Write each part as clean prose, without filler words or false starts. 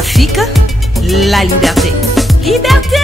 trafic, la liberté. Liberté!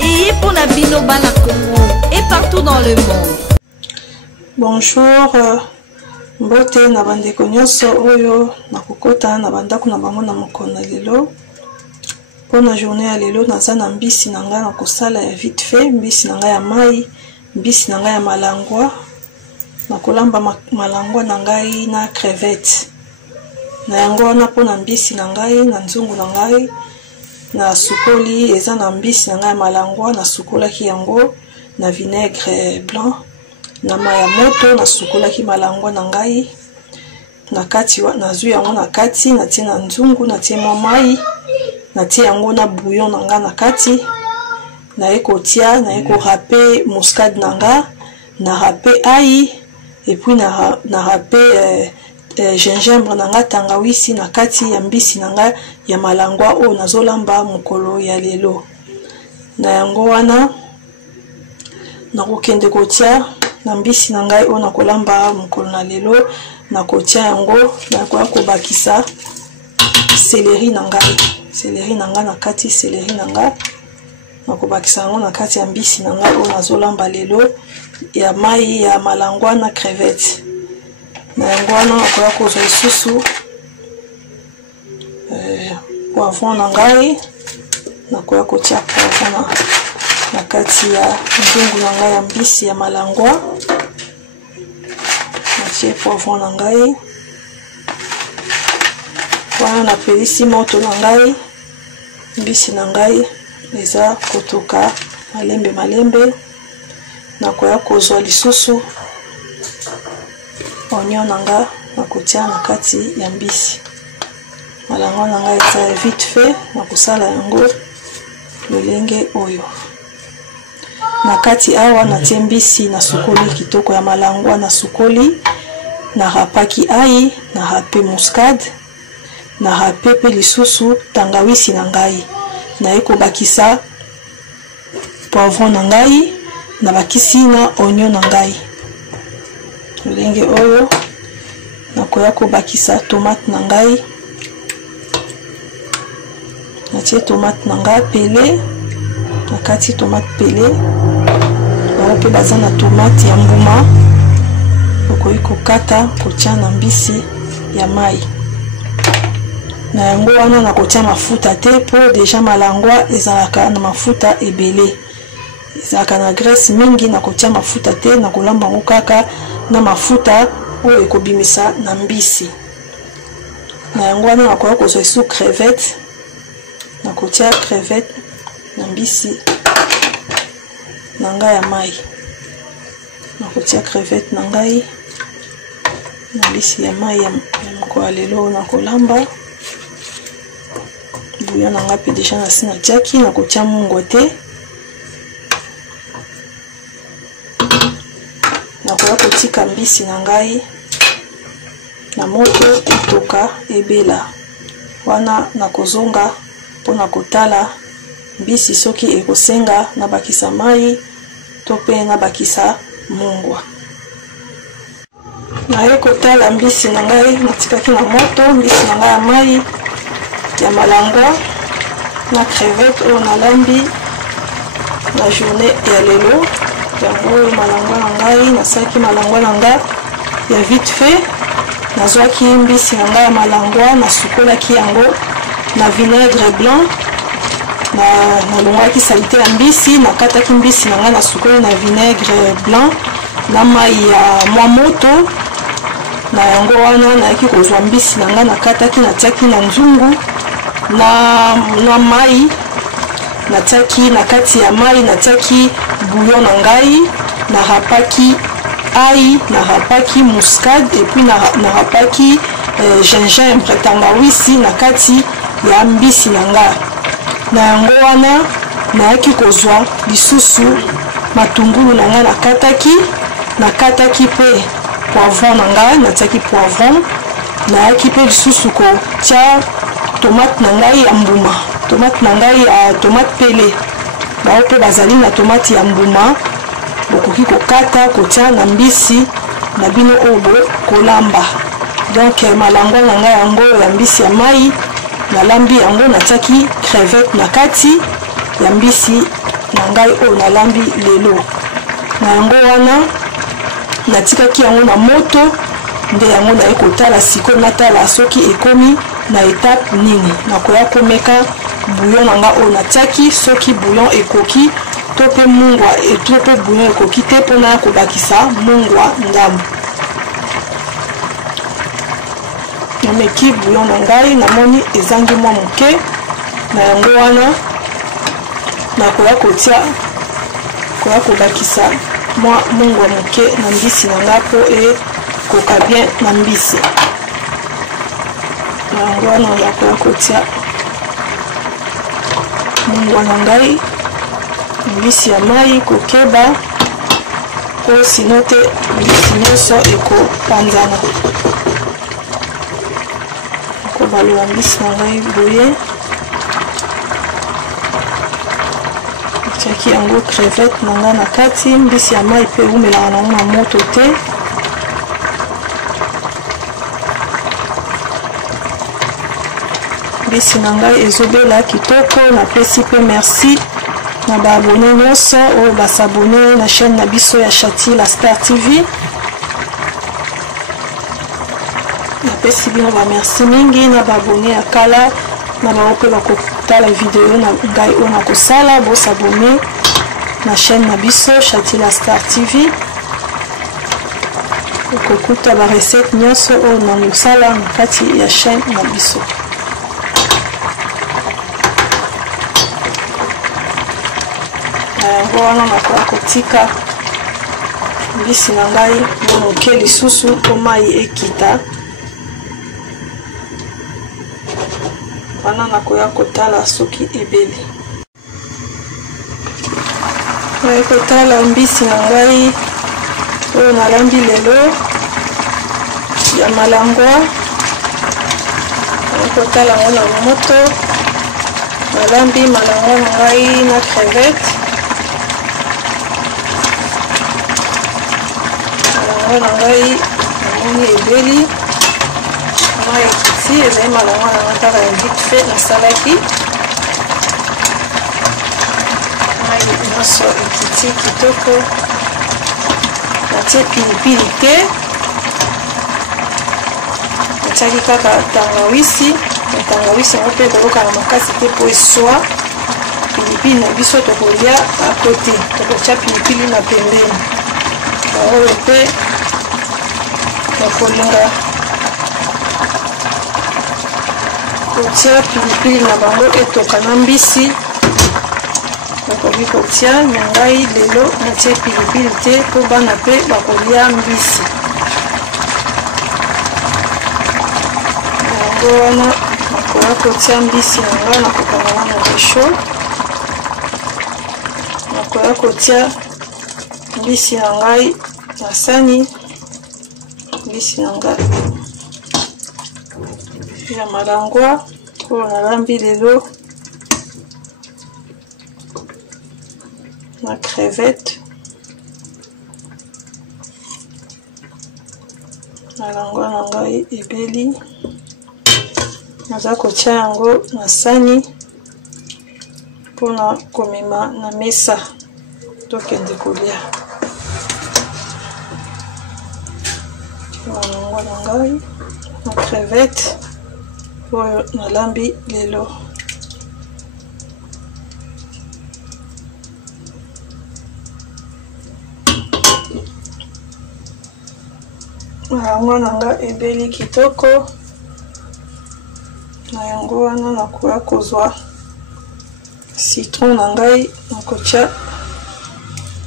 Et pour la Binoba na Congo et partout dans le monde. Bonjour, mbote na bandeko nyonso oyo na kokota na bandako na bango na mokona lelo. Pona journée ya lelo naza na mbisi na ngai na kosala ya vite fait, mbisi na ngai ya mai, mbisi na ngai ya malangwa. Na kolamba malangwa na ngai na crevette. Na yango wana pona mbisi na ngai na nzungu na ngai. Na sukoli eza na mbisi na ngai malangwa na sukolaki yango na vinaigre blanc na maya moto na sukolaki malangwa na ngai na kati na zu yango na kati na tie na nzungu na tie mai na tie yango na bouillon na ngai na kati na ekotia na eko râper muscade na ngai na râper ail et puis na râper gingembre na nga tangawisi na kati ya mbisi na nga ya malangwa o nazolamba mokolo ya lelo na yango wana na kokende kotia na mbisi na ngai o na kolamba mokolo na lelo na kotia yango na kobakisa céleri na ngai na kati céleri na ngai na kobakisa yango na kati ya mbisi na ngai o nazolamba lelo ya mai ya malangwa na crevette na yango wana nakoya kozwa lisusu poivron na ngai nakoya kotia poivron na kati ya nzungu na ngai ya mbisi ya malangwa natie poivron na ngai wana napelisi moto na ngai mbisi na ngai eza kotoka malembe nakoya kozwa lisusu oignon nanga na kotia na kati ya mbisi malangwa na ngai eza vite fait na kosala yango lolenge oyo na kati awa natie mbisi na sukoli kitoko ya malangwa na sukoli na rapaki ail na râper muscade na râper pe lisusu tangawisi na ngai na ekobakisa poivron na ngai na bakisi na oignon na ngai lolenge oyo nakoya kobakisa tomate na ngai natie tomate na ngai pele na kati tomate pele bango mpe baza na tomate ya mbuma okoki kokata kotia na mbisi ya mai na yango wana nakotia mafuta te po deja malangwa ezalaka na mafuta ebele ezalaka na graisse mingi nakotia mafuta te nakolamba yango kaka na mafuta oyo ekobimisa na mbisi na yango wana nakoya kozwa isu crevette nakotia crevette na mbisi na ngai ya mai nakotia crevette na ngai na mbisi ya mai ya mokolo ya lelo nakolamba bouillon na ngai mpe deja nasi natiaki nakotia mungo te nakoya kotika mbisi na ngai na moto etoka ebela wana nakozonga mpona kotala mbisi soki ekosenga nabakisa mai to pe nabakisa mungwa naye kotala mbisi na ngai natikaki na moto. Mbisi na ngai ya mai ya malangwa na crevette oyo nalambi na journée ya lelo. Yango oyo malangwa na ngai nasalaki malangwa na ngai ya vite fait. Nazwaki mbisi na ngai ya malangwa nasukolaki yango na vinaigre blanc, nalongwaki salite ya mbisi, nakataki mbisi na ngai nasukoli na vinaigre blanc na mai ya mwa moto. Na yango wana nayaki kozwa mbisi na ngai nakataki natiaki na nzungu na mai, natiaki na kati ya mai natiaki bouillon na ngai, narapaki ail, narapaki muscade et puis narapaki gingembre tangawisi na kati ya mbisi na ngai. Na yango wana nayaki kozwa lisusu matungulu na ngai nakataki pe poivron na ngai, natiaki poivron. Nayaki pe lisusu kotia tomate na ngai ya mbuma, tomate na ngai ya tomate pele. Bao pe bazali na tomate ya mbuma, bokoki kokata kotia na mbisi na bino oyo kolamba. Donc malangwa na ngai yango ya mbisi ya mai nalambi yango, natiaki crevette na kati ya mbisi na ngai oyo nalambi lelo. Na yango wana natikaki yango na moto, nde yango naye kotala siko natala soki ekomi na étape nini. Nakoya komeka bouillon na ngai oyo natiaki, soki bouillon ekoki to pe mungwa to pe bouillon ekoki te mpona ya kobakisa mungwa ngambo. Nameki bouillon na ngai namoni ezangi mwa moke. Na yango wana nakoya kobakisa mwa mungwa moke na mbisi na ngai po ekoka bien na mbisi. Na yango wana nakoya kotia mungwa na ngai mbisi ya mai kokeba po sino te mbisi nyonso ekopanzana. Nakobalola mbisi na ngai boye, natiaki yango crevette na ngai na kati. Mbisi ya mai pe eumelaka nango na moto te. Mbisi na ngai ezobela kitoko. Napesi pe merci na baabone nyonso oyo basabone na chaîne na biso ya Chati la Star TV. Napesi bino bamerci mingi na baabone ya kala na bao mpe bakotala video na ngai oyo nakosala. Bosabone na chaîne na biso Chati la Star TV, okokuta barecette nyonso oyo nakosala na kati ya chaîne na biso. Yango wana nakoya kotika mbisi na ngai moke lisusu po mai ekita. Wana nakoya kotala soki ebeli. Nakoya kotala mbisi na ngai oyo nalambi lelo ya malangwa. Nakoya kotala yango na moto. Nalambi malangwa na ngai na crevette. Na ngai namoni ebeli mai ekiti, ezali malangwa na ngai kaka ya vite fait nasalaki. Mai nyonso ekiti kitoko. Natie pilipili te, natiaki kaka tangawisi. Tangawisi yango mpe koloka na makasi te po eswa. Pilipili na biso tokolia akote, tokotia pilipili na pembeni. Oyo mpe nakolinga kotia pilipili na bango etoka na mbisi. Nakoki kotia na ngai lelo natie pilipili te po bana mpe bakolia mbisi. Yango wana nakoya kotia mbisi na ngai nakokanga na resho. Nakoya kotia mbisi na ngai na sani. Mbisi na ngai ya malangwa oyo nalambi lelo na crevette. malangwa na ngai ebeli naza kotia yango na sani mpona komema na mesa tokende kolia. Malangwa na ngai na crevette oyo nalambi lelo. Malangwa na ngai ebeli kitoko, na yango wana nakoya kozwa citron na ngai, nakotia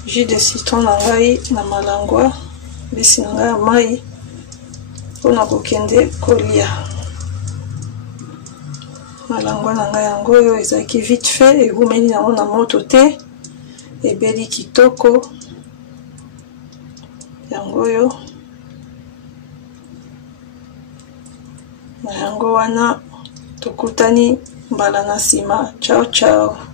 jus de citron na ngai na malangwa mbisi na ngai ya mai mpona kokende kolia. Malangwa na ngai yango oyo ezalaki vite fait, egumeli yango na moto te, ebeli kitoko yango oyo. Na yango wana tokutani mbala na nsima. Ciao ciao.